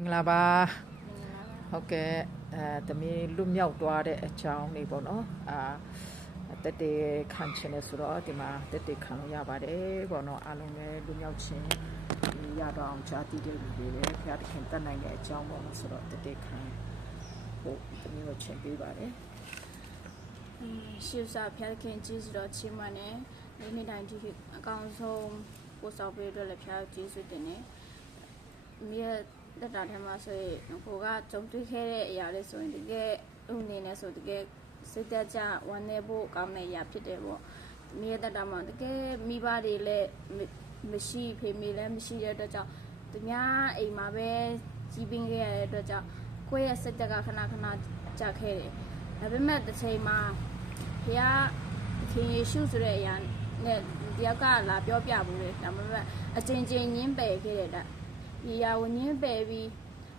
င်္ဂလာပါဟုတ်ကဲ့အဲသမီးလွတ်မြောက်သွားတဲ့အကြောင်းလေးပေါ့နော်အာတက်တေခံချင်တယ်ဆိုတော့ဒီမှာတက်တေခံလို့ရပါတယ်ပေါ့နော်အားလုံးလည်းလွတ်မြောက်ခြင်းဒီရတော့အောင်ကြားတည်တဲ့လူတွေပဲဖျားတခင်တတ်နိုင်တဲ့အကြောင်းပေါ့နော်ဆိုတော့တက်တေခံဖို့သမီးတို့ချင်ပေးပါတယ်ရှေ့စာဖျားခင်ကြီးဆိုတော့ချီးမွမ်းတယ်ဒီနေ့တိုင်းဒီအကောင်ဆုံးပို့ဆောင်ပေးအတွက်လည်းဖျားကြီးစွတင်တယ်မြေ တက်တာထဲမှာဆိုရင်ကိုကကြုံတွေ့ခဲ့တဲ့အရာလေးဆိုရင်တကယ်ဥနေနေဆိုတကယ်စိတ်သက်ကြဝမ်းနေဖို့ကောင်းတဲ့အရာဖြစ်တယ်ပေါ့မြေတက်တာမှာတကယ်မိဘတွေလည်းမရှိဖေမေလည်းမရှိတဲ့အတွက်ကြောင့်သူများအိမ်မှာပဲကြီးပင်းခဲ့ရတဲ့အတွက်ကြောင့်ကိုယ့်ရဲ့စိတ်တက်ကခဏခဏကြခဲ့တယ်ဒါပေမဲ့တစ်ချိန်မှာဘုရားခင်ယေရှုဆိုတဲ့အရာနဲ့တယောက်ကလာပြောပြဘူးလေဒါမှမဟုတ်အချင်းချင်းညင်းပယ်ခဲ့တဲ့ ဒါဒီအရာကိုညင်းပယ်ပြီး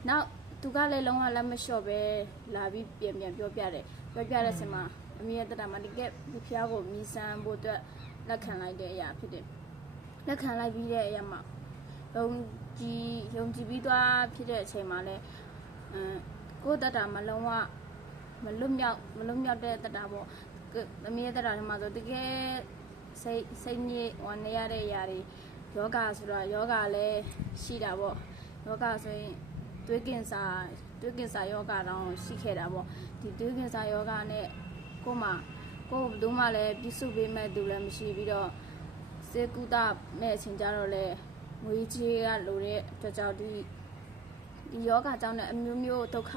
နောက်သူကလည်းလုံးဝလက်မလျှော့ပဲလာပြီးပြန်ပြန်ပြောပြတယ်ပြောပြတဲ့ဆင်မှာအမေရဲ့တတမှာတကယ်ဘုရားကိုမြည်ဆန်းဖို့အတွက်လက်ခံလိုက်တဲ့အရာဖြစ်တယ်လက်ခံလိုက်ပြီးတဲ့အရာမှာယုံကြည်ယုံကြည်ပြီးသွားဖြစ်တဲ့အချိန်မှာလည်းအမ်ကိုယ့်တတမှာလုံးဝမလွတ်မြောက်မလွတ်မြောက်တဲ့တတပေါ့သမီးရဲ့တက်တာထဲမှာဆိုတကယ်စိတ်စိတ်ညစ်ဝင်နေရတဲ့အရာတွေ ယောဂဆိုတော့ယောဂလည်းရှိတာပေါ့ယောဂဆိုရင်သွေးကင်ဆာသွေးကင်ဆာယောဂတောင်ရှိခဲ့တာပေါ့ဒီသွေးကင်ဆာယောဂနဲ့ကို့မှာကို့ဘယ်သူမှလည်းပြစ်စုပေးမဲ့သူလည်းမရှိပြီးတော့စေကုသမဲ့အချိန်ကြတော့လေငွေကြီးကလိုတဲ့အတွက်ကြောင့်ဒီဒီယောဂကြောင့်လည်းအမျိုးမျိုးဒုက္ခ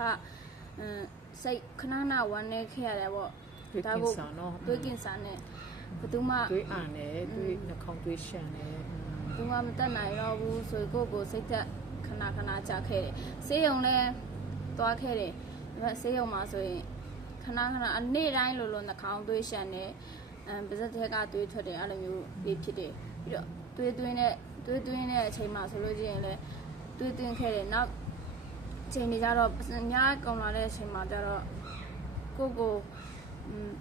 အင်းစိတ်ခဏခဏဝမ်းနေခဲ့ရတယ်ပေါ့တွေ့ကင်ဆာနော်သွေးကင်ဆာနဲ့ဘယ်သူမှတွေ့အာနဲ့တွေ့နှာခေါင်းတွေ့ရှန်နဲ့ဘယ် သူမှမတက်နိုင်တော့ဘူးဆိုရင်ကိုယ့်ကိုယ်စိတ်သက်ခဏခဏကြာခဲ့တယ်ဆေးရုံလည်းသွားခဲ့တယ်ဒါပေမဲ့ဆေးရုံမှာဆိုရင်ခဏခဏအနေ့တိုင်းလိုလိုနှာခေါင်းသွေးရှန်တယ်အမ်ပါးစပ်ထဲကသွေးထွက်တယ်အဲ့လိုမျိုးလေးဖြစ်တယ်ပြီးတော့သွေးသွင်းတဲ့သွေးသွင်းတဲ့အချိန်မှာဆိုလို့ရှိရင်လည်းသွေးသွင်းခဲ့တယ်နောက်အချိန်တွေကျတော့ညကုန်လာတဲ့အချိန်မှာကျတော့ကိုယ့်ကိုယ်อืม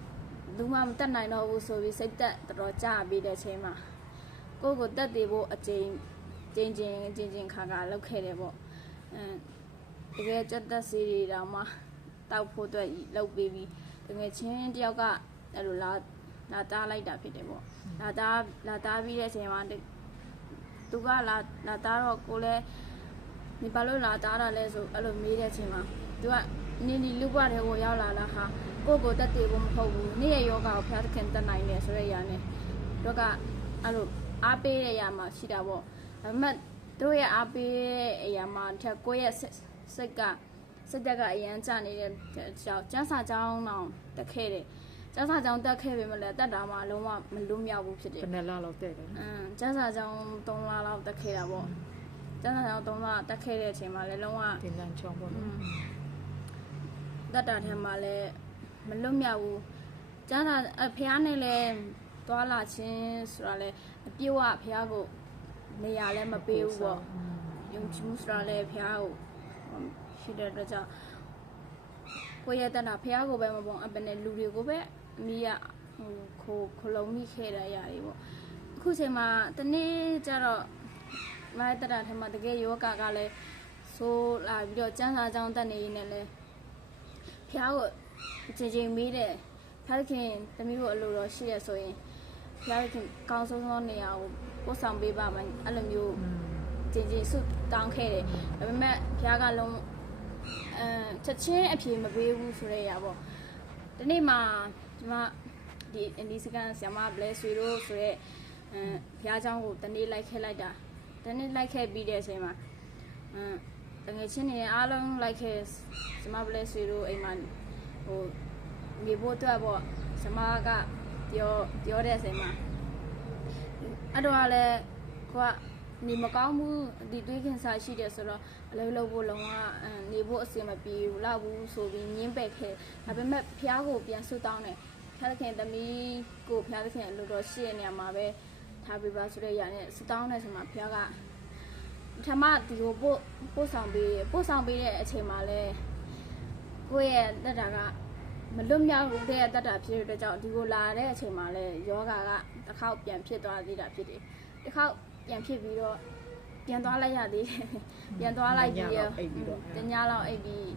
လူမှမတက်နိုင်တော့ဘူးဆိုပြီးစိတ်သက်တော်တော်ကြာပြီးတဲ့အချိန်မှာ ကိုယ့်ကိုတက်တည်ဖို့အချိန်ကျင်းချင်းကျင်းချင်းခါခါလောက်ခဲ့တယ်ပေါ့အမ်တကယ်ကြက်တက်စီတွေတောင်မှတောက်ဖို့အတွက်လောက်ပြီးပြီးတကယ်ချင်းတယောက်ကအဲ့လိုလာလာတားလိုက်တာဖြစ်တယ်ပေါ့လာတားလာတားပြီးတဲ့အချိန်မှာသူကလာလာတားတော့ကိုလည်းဒီဘာလို့လာတားတာလဲဆိုအဲ့လိုမေးတဲ့အချိန်မှာသူကနင်းဒီလူ့ဘဝတွေကိုရောက်လာလားဟာကိုယ့်ကိုယ်တက်တည်ဖို့မဟုတ်ဘူးနေ့ရဲ့ယောဂကိုဖျားသခင်တက်နိုင်တယ်ဆိုတဲ့အရာနဲ့တို့ကအဲ့လို အားပေးတဲ့အရာမှာရှိတာပေါ့ဒါပေမဲ့တို့ရဲ့အားပေးတဲ့အရာမှာထက်ကိုယ့်ရဲ့စိတ်ကစိတ်တက်ကအရန်ကျနေတဲ့ကြောင့်ကျန်းစာကြောင်းတော့တက်ခဲ့တယ်ကျန်းစာကြောင်းတက်ခဲ့ပေမဲ့လည်းတက်တာမှလုံးဝမလွတ်မြောက်ဘူးဖြစ်တယ်ဘယ်နဲ့လာလောက်တဲ့လဲအမ်ကျန်းစာကြောင်း3လလောက်တက်ခဲ့တာပေါ့ကျန်းစာကြောင်း3လတက်ခဲ့တဲ့အချိန်မှာလည်းလုံးဝတင်တန်းချောင်းပေါ့နော်တက်တာထဲမှာလည်းမလွတ်မြောက်ဘူးကျန်းစာအဖះနဲ့လည်း သွားလာခြင်းဆိုတာလည်းအပြည့်ဝဖះကိုနေရာလည်းမပေးဘူးပေါ့ယုံကြည်မှုဆိုတာလည်းဖះကိုရှိတဲ့အတွက်ကြောင့်ကိုယ့်ရဲ့တက်တာဖះကိုပဲမပုံအပနဲ့လူတွေကိုပဲအမိရဟိုခိုးခလုံးမိခဲ့တဲ့အရာတွေပေါ့အခုချိန်မှာတနေ့ကျတော့မိုင်းတက်တာထဲမှာတကယ်ယောဂကလည်းဆိုးလာပြီးတော့ကျန်းစာကြောင်းတက်နေရင်းနဲ့လည်းဖះကိုအချိန်ချင်းမေးတယ် ဖခင်သမီးတို့အလိုတော်ရှိရဆိုရင်ဖခင်ကောင်းဆုံးသောနေရာကိုပို့ဆောင်ပေးပါမယ်အဲ့လိုမျိုးကြင်ကြင်ဆုတောင်းခဲ့တယ်ဒါပေမဲ့ဖခင်ကလုံးအဲချက်ချင်းအပြေမပေးဘူးဆိုတဲ့အရာပေါ့ဒီနေ့မှာကျွန်မဒီအန်ဒီစကန်ဆ iam ဘလက်ဆွေတို့ဆိုတော့အဲဘုရားကျောင်းကိုတနေ့လိုက်ခဲ့လိုက်တာတနေ့လိုက်ခဲ့ပြီးတဲ့အချိန်မှာအဲတငယ်ချင်းတွေအားလုံးလိုက်ခဲ့ဆ iam ဘလက်ဆွေတို့အိမ်မှာဟို နေဖို့အတွက်ပေါ့စမကပြောပြောတဲ့အချိန်မှာအဲ့တော့လည်းကိုကနေမကောင်းဘူးဒီတွေးခင်စားရှိတယ်ဆိုတော့အလုပ်လုပ်ဖို့လုံးဝအမ်နေဖို့အဆင်မပြေဘူးလောက်ဘူးဆိုပြီးညင်းပယ်ခဲ့ဒါပေမဲ့ဖះကိုပြန်ဆွတောင်းတယ်ဖះသခင်သမီးကိုဖះသခင်အလိုတော်ရှိတဲ့နေရာမှာပဲထားပြပါဆိုတဲ့ຢာနဲ့ဆွတောင်းတဲ့ဆိုမှာဖះကပထမဒီကိုပို့ပို့ဆောင်ပေးပို့ဆောင်ပေးတဲ့အချိန်မှာလဲကိုယ့်ရဲ့တက်တာက မလွတ်မြောက်တဲ့တက်တာဖြစ်တဲ့အတွက်ကြောင့်ဒီကိုလာတဲ့အချိန်မှာလဲယောဂါကတစ်ခေါက်ပြန်ဖြစ်သွားသေးတာဖြစ်တယ်တစ်ခေါက်ပြန်ဖြစ်ပြီးတော့ပြန်သွားလိုက်ရသေးတယ်ပြန်သွားလိုက်ပြီးညလောက်အိပ်ပြီးတော့တညလောက်အိပ်ပြီး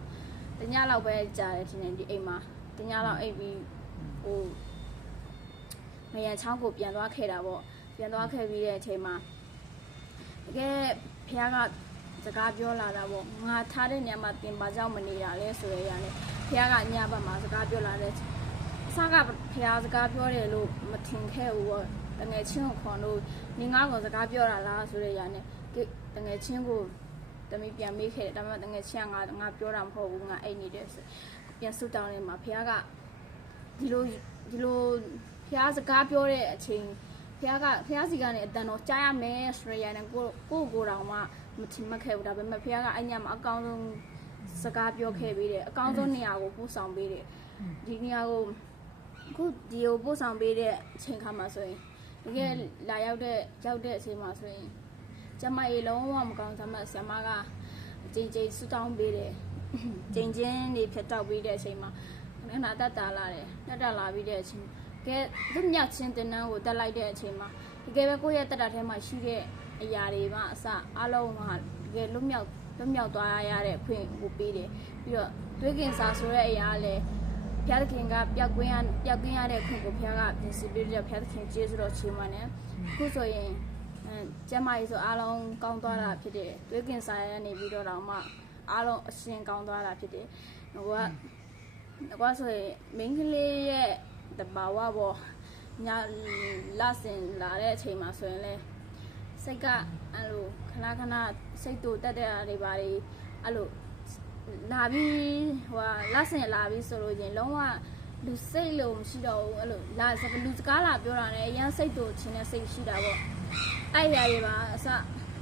တညလောက်ပဲကြာတယ်ဒီနေ့ဒီအိမ်မှာတညလောက်အိပ်ပြီးဟိုငရန်ချောင်းကိုပြန်သွားခဲ့တာပေါ့ပြန်သွားခဲ့ပြီးတဲ့အချိန်မှာတကယ်ဖះကစကားပြောလာတာပေါ့ငါထားတဲ့နေရာမှာတင်ပါကြောက်မနေတာလဲဆိုရရနဲ့ ဖះကညဘက်မှာစကားပြောလာတဲ့အစကဖះစကားပြောတယ်လို့မထင်ခဲ့ဘူးပေါ့တငယ်ချင်းကိုခွန်လို့နေငါ့ကိုစကားပြောတာလားဆိုရရနဲ့တငယ်ချင်းကိုတမီးပြန်မေးခဲ့တယ်ဒါပေမဲ့တငယ်ချင်းကငါငါပြောတာမဟုတ်ဘူးငါအိတ်နေတယ်ဆိုပြန်ဆူတောင်းနေမှာဖះကဒီလိုဒီလိုဖះစကားပြောတဲ့အချိန်ဖះကဖះစီကနေအတန်တော့ကြားရမယ်ဆိုရရင်ကိုကိုကိုတောင်မှမထင်မှတ်ခဲ့ဘူးဒါပေမဲ့ဖះကအဲ့ညမှာအကောင်းဆုံး စကားပြောခဲ့ပြီးတယ်အကောင်းဆုံးနေရာကိုပို့ဆောင်ပေးတယ်ဒီနေရာကိုအခုဒီကိုပို့ဆောင်ပေးတဲ့အချိန်ခါမှာဆိုရင်တကယ်လာရောက်တဲ့ရောက်တဲ့အချိန်မှာဆိုရင်ကျမရေလုံးဝမကောင်းစမ်းဆရာမကအချိန်ချင်းဆူတောင်းပေးတယ်ချိန်ချင်းနေဖြတ်တောက်ပေးတဲ့အချိန်မှာခဏတက်တာလာတယ်တက်တာလာပြီးတဲ့အချိန်ကဲသူညချင်းတင်နှန်းကိုတက်လိုက်တဲ့အချိန်မှာတကယ်ပဲကိုယ့်ရဲ့တက်တာထဲမှာရှိတဲ့အရာတွေမှအစအလုံးကတကယ်လွတ်မြောက် လွတ်မြောက်သွားရတဲ့အခွင့်ကိုပေးတယ်ပြီးတော့တွေးကင်စာဆိုတဲ့အရာကလည်းဖျားသခင်ကပျောက်ကွင်းရပျောက်ကွင်းရတဲ့ခွင့်ကိုဖျားကပြင်ဆင်ပေးတဲ့ဖျားသခင်ကျေးဇူးတော်ချီးမွမ်းတယ်အခုဆိုရင်အဲကျမကြီးဆိုအားလုံးကောင်းသွားတာဖြစ်တယ်တွေးကင်ဆိုင်ရနေပြီးတော့တော့မှအားလုံးအရှင်ကောင်းသွားတာဖြစ်တယ်ဟိုကဟိုကဆိုရင်မင်းကလေးရဲ့တဘာဝပေါ့ညလာစင်လာတဲ့အချိန်မှာဆိုရင်လေ စိတ်ကအဲ့လိုခဏခဏစိတ်တူတက်တဲ့အားတွေပါတွေအဲ့လိုလာပြီးဟိုကလာစင်လာပြီးဆိုလို့ရင်လုံးဝလူစိတ်လုံးမရှိတော့ဘူးအဲ့လိုလာစလူစကားလာပြောတာနဲ့အရင်စိတ်တူချင်းတဲ့စိတ်ရှိတာပေါ့အဲ့ရတွေပါအစ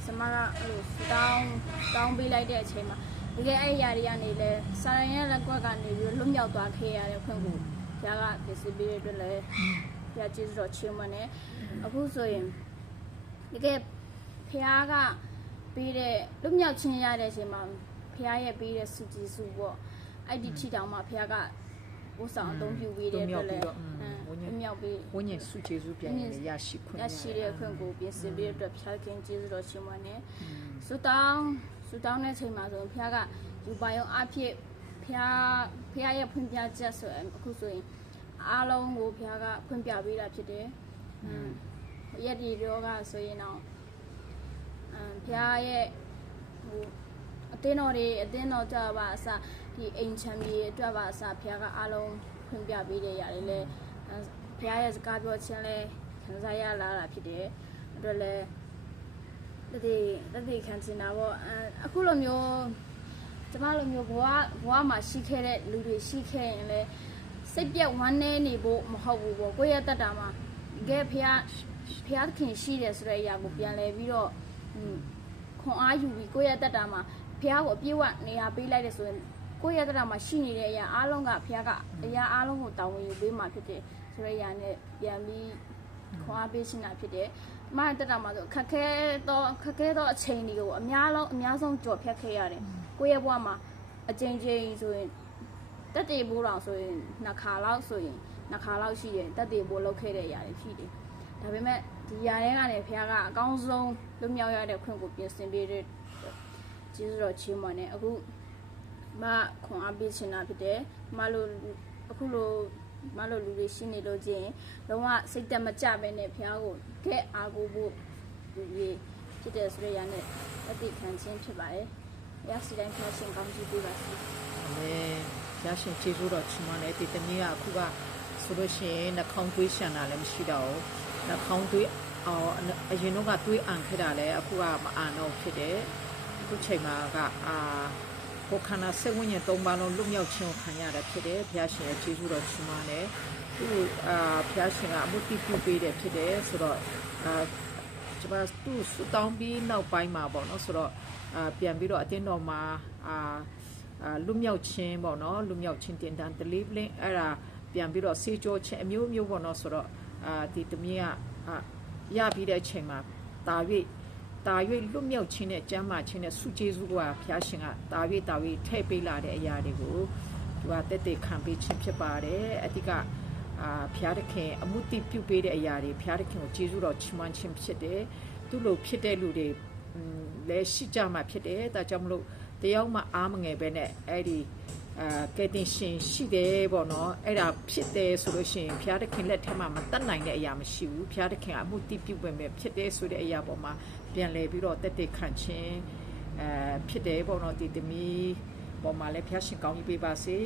စမကအဲ့လိုတောင်းတောင်းပေးလိုက်တဲ့အချိန်မှာတကယ်အဲ့ရတွေကနေလဲစာရန်ရဲ့လက်ကွက်ကနေပြီးလွတ်မြောက်သွားခဲ့ရတဲ့ခွင့်ကိုဘုရားကပြင်ဆင်ပေးတဲ့အတွက်လည်းဘုရားကျေးဇူးတော်ချီးမွမ်းတယ်အခုဆိုရင် တကယ်ဘုရားကပေးတဲ့လွတ်မြောက်ခြင်းရတဲ့အချိန်မှာဘုရားရဲ့ပေးတဲ့စုကြည်စုပေါ့အဲ့ဒီထီတောင်မှဘုရားကဥဆောင်အသုံးပြုပေးတဲ့အတွက်လည်းလွတ်မြောက်ပြီးဝိညာဉ်စုကျေစုပြန်ရင်လည်းရရှိခွင့်ရရှိတဲ့ခွင့်ကိုပြင်ဆင်ပေးတဲ့အတွက်ဖျားခင်ကျေးဇူးတော်ရှင်မွန်းနေဆူတောင်းဆူတောင်းတဲ့ချိန်မှာဆိုရင်ဖျားကယူပါယုံအဖြစ်ဖျားဖျားရဲ့ဖွင့်ပြချက်ဆိုရင်အခုဆိုရင်အားလုံးကိုဖျားကဖွင့်ပြပေးတာဖြစ်တယ်။အင်း ရက်ဒီရောကဆိုရင်တော့အမ်ဖျားရဲ့ဟိုအတင်းတော်တွေအတင်းတော်ကြပါအစဒီအိမ်ချမ်းမြေအတွက်ပါအစဖျားကအားလုံးဖွင့်ပြပေးတဲ့ຢာတွေလဲဖျားရဲ့စကားပြောခြင်းလဲခံစားရလာတာဖြစ်တယ်အတွက်လည်းတတိတတိခံချင်တာပေါ့အဲအခုလိုမျိုးကျမလိုမျိုးဘဝဘဝမှာရှိခဲ့တဲ့လူတွေရှိခဲ့ရင်လည်းစိတ်ပြက်ဝမ်းနည်းနေဖို့မဟုတ်ဘူးပေါ့ကိုယ့်ရဲ့တက်တာမှာတကယ်ဖះ ဖះခင်ရှိတယ်ဆိုတဲ့အရာကိုပြန်လဲပြီးတော့ဟွန်းခွန်အားယူပြီးကိုယ့်ရဲ့တက်တာမှာဖះကိုအပြည့်အဝနေရာပေးလိုက်တယ်ဆိုရင်ကိုယ့်ရဲ့တက်တာမှာရှိနေတဲ့အရာအားလုံးကဖះကအရာအားလုံးကိုတာဝန်ယူပေးမှဖြစ်တယ်ဆိုတဲ့အရာနဲ့ပြန်ပြီးခွန်အားပေးရှင်တာဖြစ်တယ်။မရတက်တာမှာဆိုခက်ခဲတော့ခက်ခဲတော့အချိန်တွေကိုအများလုံးအများဆုံးကြော်ဖြတ်ခဲ့ရတယ်။ကိုယ့်ရဲ့ဘဝမှာအချိန်ချင်းဆိုရင်တက်တေဘိုးတော်ဆိုရင်နှစ်ခါလောက်ဆိုရင်နှစ်ခါလောက်ရှိရင်တက်တေဘိုးလောက်ခဲ့တဲ့ຢာတွေရှိတယ်။ ဒါပေမဲ့ဒီຢာတွေကနေဖခင်ကအကောင်းဆုံးလွတ်မြောက်ရတဲ့ခွင့်ကိုပြင်ဆင်ပေးတဲ့ကျေးဇူးတော်ချီးမွမ်းနေအခုမခွန်အားပေးရှင်တာဖြစ်တယ်။မလို့အခုလိုမလို့လူတွေရှိနေလို့ချင်းလုံးဝစိတ်တက်မကြပဲနဲ့ဖះကိုကဲအားကိုဖို့လူတွေဖြစ်တဲ့ဆိုရရနဲ့အတိခံချင်းဖြစ်ပါတယ်။ရစီတိုင်းဖះရှင်ကောင်းကြီးပေးပါစေအမေရရှင်ကျေစုတော်ချီးမွမ်းတယ်ဒီတနည်းကအခုကဆိုလို့ရှိရင်နှာခေါင်းသွေးရှံတာလည်းမရှိတော့ဘူး နှာခေါင်းသွေးအော်အရင်တော့ကသွေးအန်ခဲ့တာလည်းအခုကမအန်တော့ဖြစ်တယ်အခုချိန်မှာကအာကိုခန္ဓာစိတ်ဝိညာဉ်သုံးပါးလုံးလွတ်မြောက်ခြင်းကိုခံရတာဖြစ်တယ်ဘုရားရှင်ရဲ့ကျေးဇူးတော်ချီးမွမ်းတယ်သူအာဘုရားရှင်ကအမှုတိပြုပေးတယ်ဖြစ်တယ်ဆိုတော့အာကျွန်မသူ့စတောင်းပြီးနောက်ပိုင်းမှာပေါ့နော်ဆိုတော့အာပြန်ပြီးတော့အတင်းတော်မှာအာအာလူမြောက်ချင်းပေါ့နော်လူမြောက်ချင်းတင်တန် delivering အဲ့ဒါပြန်ပြီးတော့စေကြောချင်းအမျိုးမျိုးပေါ့နော်ဆိုတော့ အာဒီတမီးကအာရပြီးတဲ့အချိန်မှာတာ၍တာ၍လွတ်မြောက်ခြင်းနဲ့ကျမ်းမာခြင်းနဲ့စုကျေးဇူးကဘုရားရှင်ကတာ၍တာ၍ထည့်ပေးလာတဲ့အရာတွေကိုသူကတက်တက်ခံပေးခြင်းဖြစ်ပါတယ်အတိကအာဘုရားသခင်အမှုတိပြုပေးတဲ့အရာတွေဘုရားသခင်ကိုကျေးဇူးတော်ချီးမွမ်းခြင်းဖြစ်တယ်သူ့လိုဖြစ်တဲ့လူတွေอืมလဲရှိကြမှာဖြစ်တယ်ဒါကြောင့်မလို့တယောက်မှအားမငယ်ပဲနဲ့အဲ့ဒီ အာကဲတင်ရှင်ရှိတယ်ပေါ့နော်အဲ့ဒါဖြစ်တယ်ဆိုလို့ရှိရင်ဘုရားသခင်လက်ထက်မှာမတတ်နိုင်တဲ့အရာမရှိဘူးဘုရားသခင်ကအမှုတိပြုပင်ပဲဖြစ်တယ်ဆိုတဲ့အရာပေါ်မှာပြန်လဲပြီးတော့တက်တက်ခံခြင်းအဲဖြစ်တယ်ပေါ့နော်ဒီသမီးပေါ်မှာလည်းဘုရားရှင်ကောင်းကြီးပေးပါစေ